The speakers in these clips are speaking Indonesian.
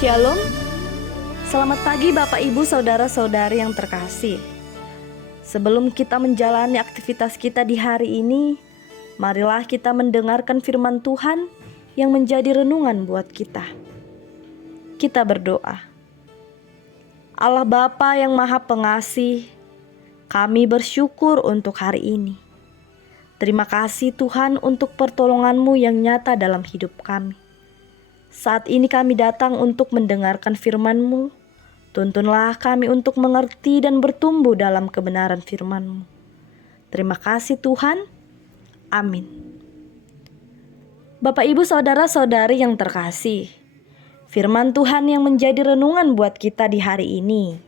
Shalom, selamat pagi Bapak Ibu Saudara-saudari yang terkasih. Sebelum kita menjalani aktivitas kita di hari ini, marilah kita mendengarkan firman Tuhan yang menjadi renungan buat kita. Kita berdoa. Allah Bapa yang Maha Pengasih, kami bersyukur untuk hari ini. Terima kasih Tuhan untuk pertolongan-Mu yang nyata dalam hidup kami. Saat ini kami datang untuk mendengarkan firman-Mu. Tuntunlah kami untuk mengerti dan bertumbuh dalam kebenaran firman-Mu. Terima kasih Tuhan. Amin. Bapak Ibu Saudara-saudari yang terkasih, firman Tuhan yang menjadi renungan buat kita di hari ini,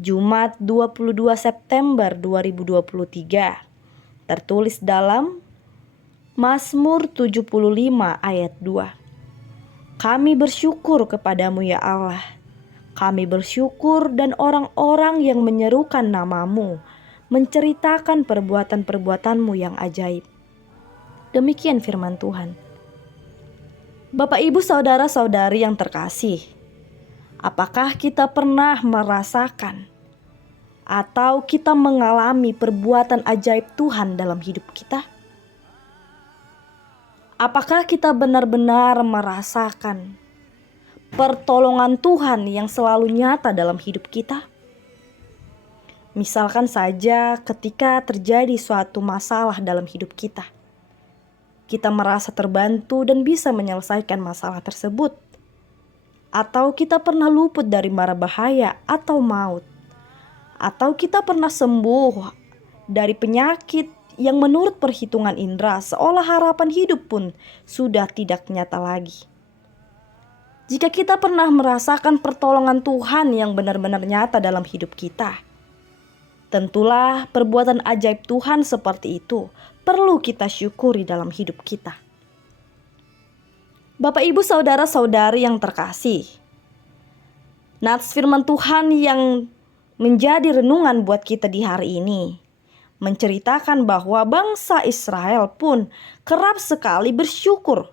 Jumat 22 September 2023, tertulis dalam Mazmur 75 ayat 2. Kami bersyukur kepadamu ya Allah. Kami bersyukur dan orang-orang yang menyerukan nama-Mu menceritakan perbuatan-perbuatan-Mu yang ajaib. Demikian firman Tuhan. Bapak Ibu Saudara-saudari yang terkasih, apakah kita pernah merasakan atau kita mengalami perbuatan ajaib Tuhan dalam hidup kita? Apakah kita benar-benar merasakan pertolongan Tuhan yang selalu nyata dalam hidup kita? Misalkan saja ketika terjadi suatu masalah dalam hidup kita, kita merasa terbantu dan bisa menyelesaikan masalah tersebut. Atau kita pernah luput dari mara bahaya atau maut. Atau kita pernah sembuh dari penyakit yang menurut perhitungan indera seolah harapan hidup pun sudah tidak nyata lagi. Jika kita pernah merasakan pertolongan Tuhan yang benar-benar nyata dalam hidup kita, tentulah perbuatan ajaib Tuhan seperti itu perlu kita syukuri dalam hidup kita. Bapak Ibu Saudara-saudari yang terkasih, nats firman Tuhan yang menjadi renungan buat kita di hari ini menceritakan bahwa bangsa Israel pun kerap sekali bersyukur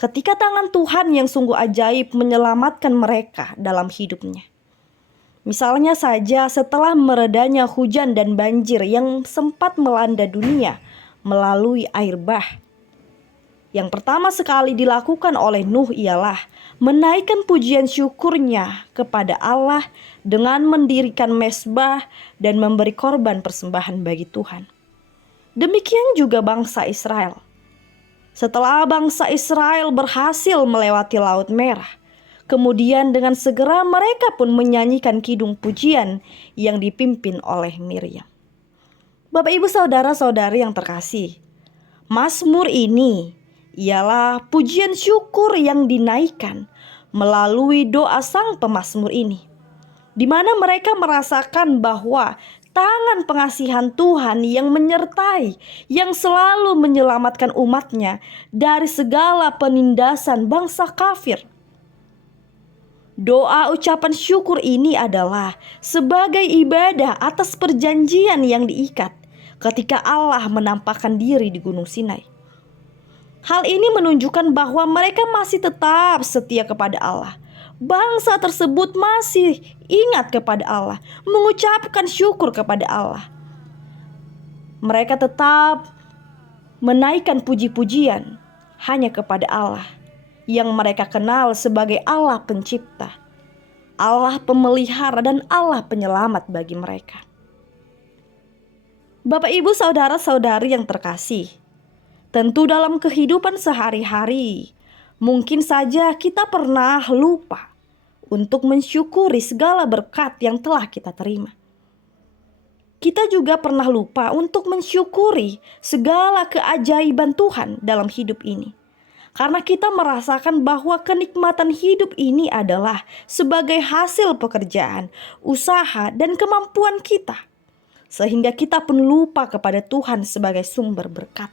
ketika tangan Tuhan yang sungguh ajaib menyelamatkan mereka dalam hidupnya. Misalnya saja setelah meredanya hujan dan banjir yang sempat melanda dunia melalui air bah. Yang pertama sekali dilakukan oleh Nuh ialah menaikkan pujian syukurnya kepada Allah dengan mendirikan mezbah dan memberi korban persembahan bagi Tuhan. Demikian juga bangsa Israel. Setelah bangsa Israel berhasil melewati Laut Merah, kemudian dengan segera mereka pun menyanyikan kidung pujian yang dipimpin oleh Miriam. Bapak Ibu Saudara-saudari yang terkasih, Mazmur ini ialah pujian syukur yang dinaikkan melalui doa sang pemazmur ini, di mana mereka merasakan bahwa tangan pengasihan Tuhan yang menyertai, yang selalu menyelamatkan umatnya dari segala penindasan bangsa kafir. Doa ucapan syukur ini adalah sebagai ibadah atas perjanjian yang diikat ketika Allah menampakkan diri di Gunung Sinai. Hal ini menunjukkan bahwa mereka masih tetap setia kepada Allah. Bangsa tersebut masih ingat kepada Allah, mengucapkan syukur kepada Allah. Mereka tetap menaikkan puji-pujian hanya kepada Allah yang mereka kenal sebagai Allah pencipta, Allah pemelihara dan Allah penyelamat bagi mereka. Bapak Ibu Saudara-saudari yang terkasih, tentu dalam kehidupan sehari-hari, mungkin saja kita pernah lupa untuk mensyukuri segala berkat yang telah kita terima. Kita juga pernah lupa untuk mensyukuri segala keajaiban Tuhan dalam hidup ini. Karena kita merasakan bahwa kenikmatan hidup ini adalah sebagai hasil pekerjaan, usaha, dan kemampuan kita. Sehingga kita pun lupa kepada Tuhan sebagai sumber berkat.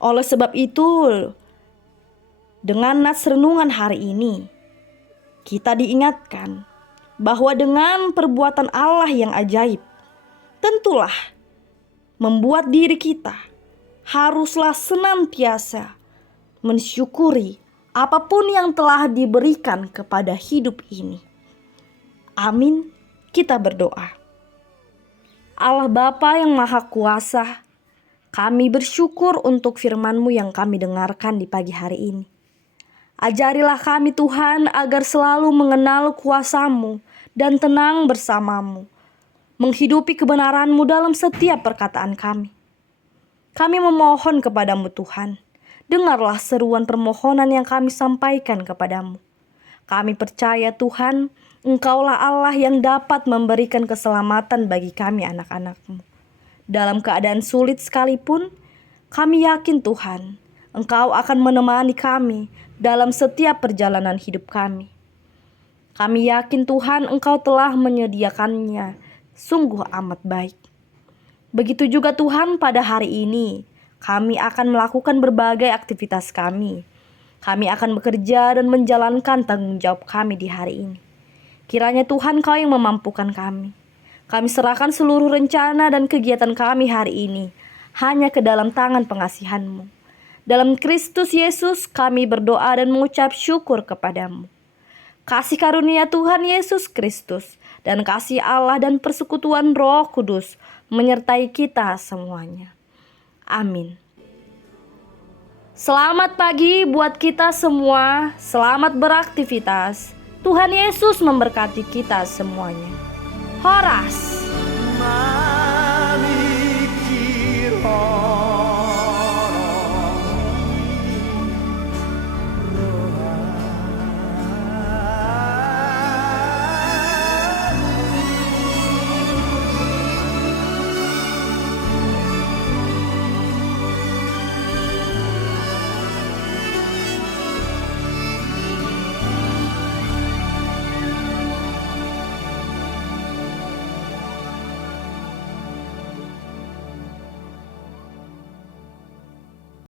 Oleh sebab itu, dengan nats renungan hari ini, kita diingatkan bahwa dengan perbuatan Allah yang ajaib, tentulah membuat diri kita haruslah senantiasa mensyukuri apapun yang telah diberikan kepada hidup ini. Amin. Kita berdoa. Allah Bapa yang Maha Kuasa, kami bersyukur untuk firman-Mu yang kami dengarkan di pagi hari ini. Ajarilah kami Tuhan agar selalu mengenal kuasa-Mu dan tenang bersama-Mu, menghidupi kebenaran-Mu dalam setiap perkataan kami. Kami memohon kepadamu Tuhan, dengarlah seruan permohonan yang kami sampaikan kepadamu. Kami percaya Tuhan, Engkaulah Allah yang dapat memberikan keselamatan bagi kami anak-anak-Mu. Dalam keadaan sulit sekalipun, kami yakin Tuhan, Engkau akan menemani kami dalam setiap perjalanan hidup kami. Kami yakin Tuhan Engkau telah menyediakannya sungguh amat baik. Begitu juga Tuhan pada hari ini, kami akan melakukan berbagai aktivitas kami. Kami akan bekerja dan menjalankan tanggung jawab kami di hari ini. Kiranya Tuhan Kau yang memampukan kami. Kami serahkan seluruh rencana dan kegiatan kami hari ini hanya ke dalam tangan pengasihan-Mu. Dalam Kristus Yesus kami berdoa dan mengucap syukur kepadamu. Kasih karunia Tuhan Yesus Kristus dan kasih Allah dan persekutuan Roh Kudus menyertai kita semuanya. Amin. Selamat pagi buat kita semua. Selamat beraktivitas. Tuhan Yesus memberkati kita semuanya. Horas. Manikiro